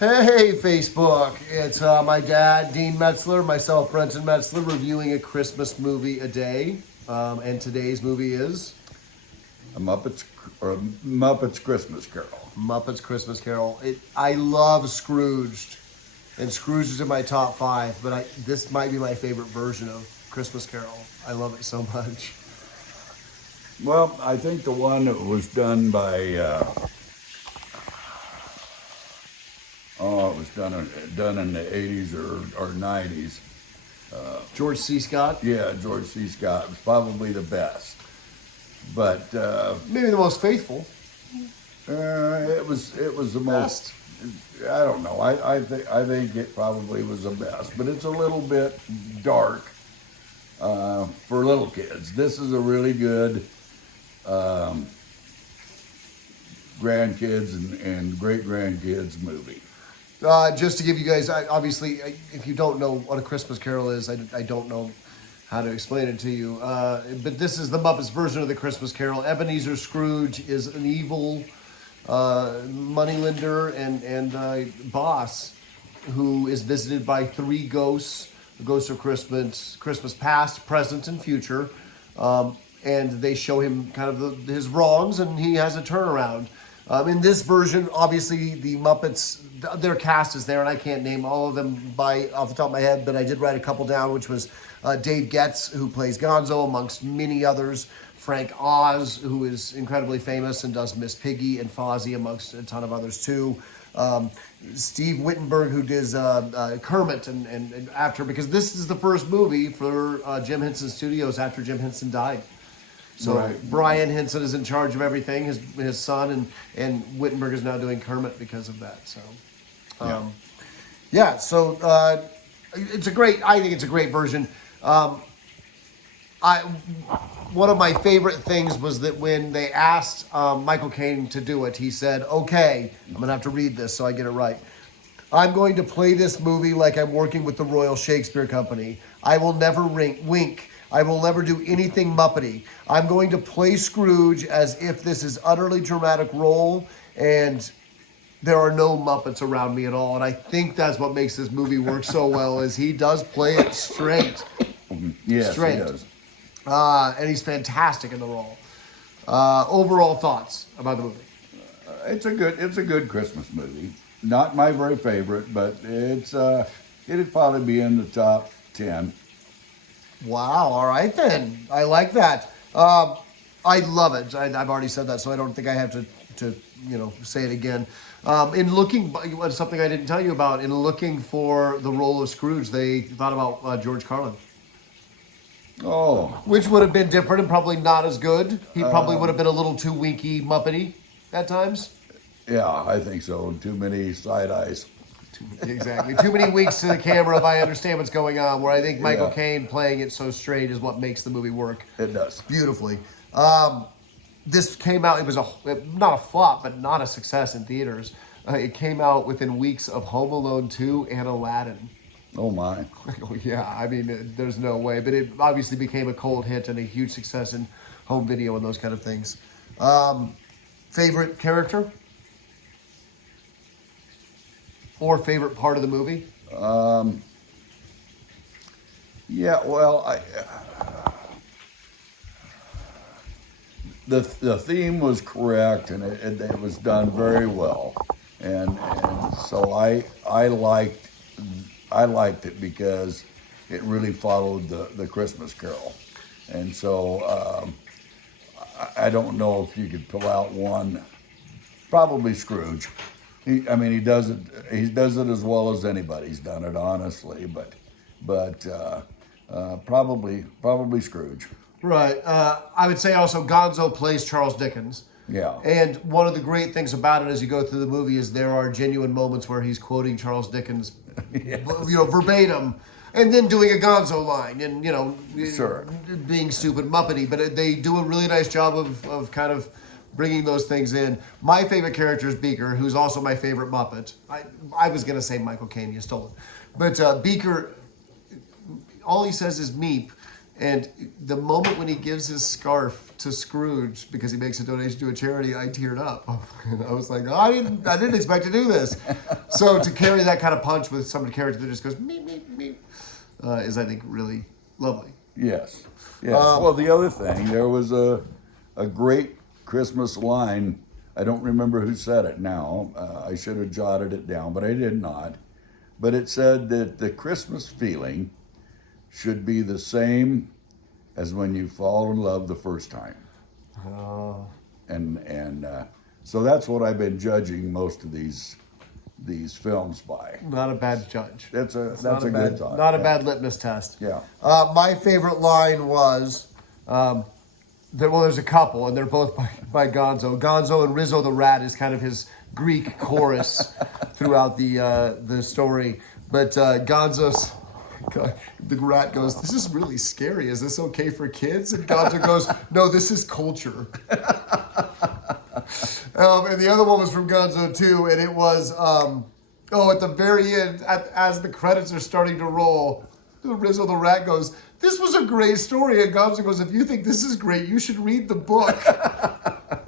Hey, Facebook. It's my dad, Dean Metzler, myself, Brenton Metzler, reviewing a Christmas movie a day. And today's movie is Muppet's Christmas Carol. Muppet's Christmas Carol. I love Scrooged, and Scrooge is in my top 5, but this might be my favorite version of Christmas Carol. I love it so much. Well, I think the one that was done by, it was done in the 80s or 90s. George C. Scott? Yeah, George C. Scott was probably the best. But Maybe the most faithful. it was the most. I don't know. I think it probably was the best, but it's a little bit dark for little kids. This is a really good grandkids and great grandkids movie. Just to give you guys, obviously, if you don't know what a Christmas Carol is, I don't know how to explain it to you. But this is the Muppets version of the Christmas Carol. Ebenezer Scrooge is an evil moneylender and boss who is visited by 3 ghosts, the ghosts of Christmas past, present, and future. And they show him kind of his wrongs, and he has a turnaround. In this version, obviously, the Muppets, their cast is there, and I can't name all of them off the top of my head, but I did write a couple down, which was Dave Getz, who plays Gonzo, amongst many others. Frank Oz, who is incredibly famous and does Miss Piggy, and Fozzie, amongst a ton of others, too. Steve Wittenberg, who does Kermit, and after, because this is the first movie for Jim Henson Studios after Jim Henson died. So right. Brian Henson is in charge of everything, his son, and Wittenberg is now doing Kermit because of that. So, it's a great. I think it's a great version. One of my favorite things was that when they asked Michael Caine to do it, he said, "Okay, I'm gonna have to read this so I get it right. I'm going to play this movie like I'm working with the Royal Shakespeare Company. I will never wink. I will never do anything Muppety. I'm going to play Scrooge as if this is utterly dramatic role, and there are no Muppets around me at all." And I think that's what makes this movie work so well, is he does play it straight. Yes, straight. he does. And he's fantastic in the role. Overall thoughts about the movie? It's a good Christmas movie. Not my very favorite, but it'd probably be in the top 10. Wow, all right then. I like that. I love it. I've already said that, so I don't think I have to say it again. In looking, something I didn't tell you about, in looking for the role of Scrooge, they thought about George Carlin. Oh. Which would have been different and probably not as good. He probably would have been a little too winky, Muppety at times. Yeah, I think so. Too many side eyes. Exactly. Too many winks to the camera if I understand what's going on, where I think Michael Caine playing it so straight is what makes the movie work. It does. Beautifully. This came out, it was not a flop, but not a success in theaters. It came out within weeks of Home Alone 2 and Aladdin. Oh, my. Yeah, I mean, there's no way. But it obviously became a cold hit and a huge success in home video and those kind of things. Favorite character? Or favorite part of the movie? Yeah, well, the theme was correct, and it was done very well, and so I liked it because it really followed the Christmas Carol, and so I don't know if you could pull out one. Probably Scrooge. He does it as well as anybody's done it, honestly. But probably Scrooge. Right. I would say also Gonzo plays Charles Dickens. Yeah. And one of the great things about it as you go through the movie is there are genuine moments where he's quoting Charles Dickens, yes, verbatim, and then doing a Gonzo line, and sure, being stupid Muppety. But they do a really nice job of kind of bringing those things in. My favorite character is Beaker, who's also my favorite Muppet. I was going to say Michael Caine, you stole it. But Beaker, all he says is meep, And the moment when he gives his scarf to Scrooge because he makes a donation to a charity, I teared up. And I was like, oh, I didn't expect to do this. So to carry that kind of punch with some character that just goes meep meep meep is, I think, really lovely. Yes. Yes. Well, the other thing, there was a great Christmas line. I don't remember who said it now. I should have jotted it down, but I did not. But it said that the Christmas feeling should be the same as when you fall in love the first time. Oh. And so that's what I've been judging most of these films by. Not a bad judge. That's a bad, good thought. Not a bad litmus test. Yeah. My favorite line was, there's a couple, and they're both by Gonzo. Gonzo and Rizzo the Rat is kind of his Greek chorus throughout the story. But Gonzo's, the rat goes, this is really scary. Is this okay for kids? And Gonzo goes, no, this is culture. And the other one was from Gonzo too, and it was, at the very end, as the credits are starting to roll, Rizzo the Rat goes, this was a great story. And Gonzo goes, if you think this is great, you should read the book.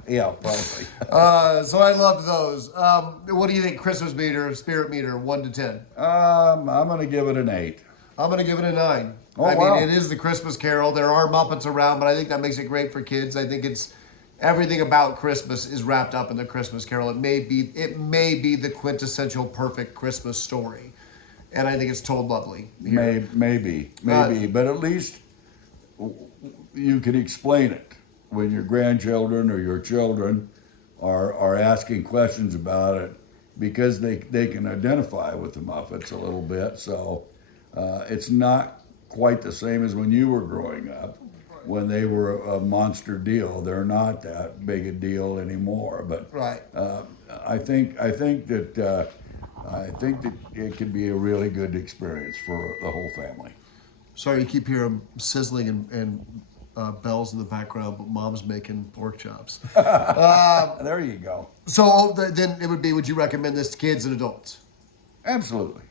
Yeah, probably. So I loved those. What do you think, Christmas meter, spirit meter, 1 to 10? I'm going to give it an 8. I'm going to give it a 9. Oh, I wow. mean, it is the Christmas Carol. There are Muppets around, but I think that makes it great for kids. I think it's everything about Christmas is wrapped up in the Christmas Carol. It may be the quintessential perfect Christmas story, and I think it's told lovely. Maybe, but at least you can explain it when your grandchildren or your children are asking questions about it, because they can identify with the Muppets a little bit. So it's not quite the same as when you were growing up, when they were a monster deal. They're not that big a deal anymore. But Right. I think that it can be a really good experience for the whole family. Sorry, you keep hearing sizzling and bells in the background, but Mom's making pork chops. There you go. So then it would be, would you recommend this to kids and adults? Absolutely.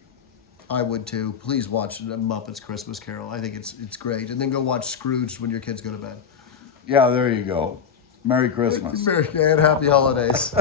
I would too. Please watch Muppets Christmas Carol. I think it's great. And then go watch Scrooge when your kids go to bed. Yeah, there you go. Merry Christmas. And happy holidays.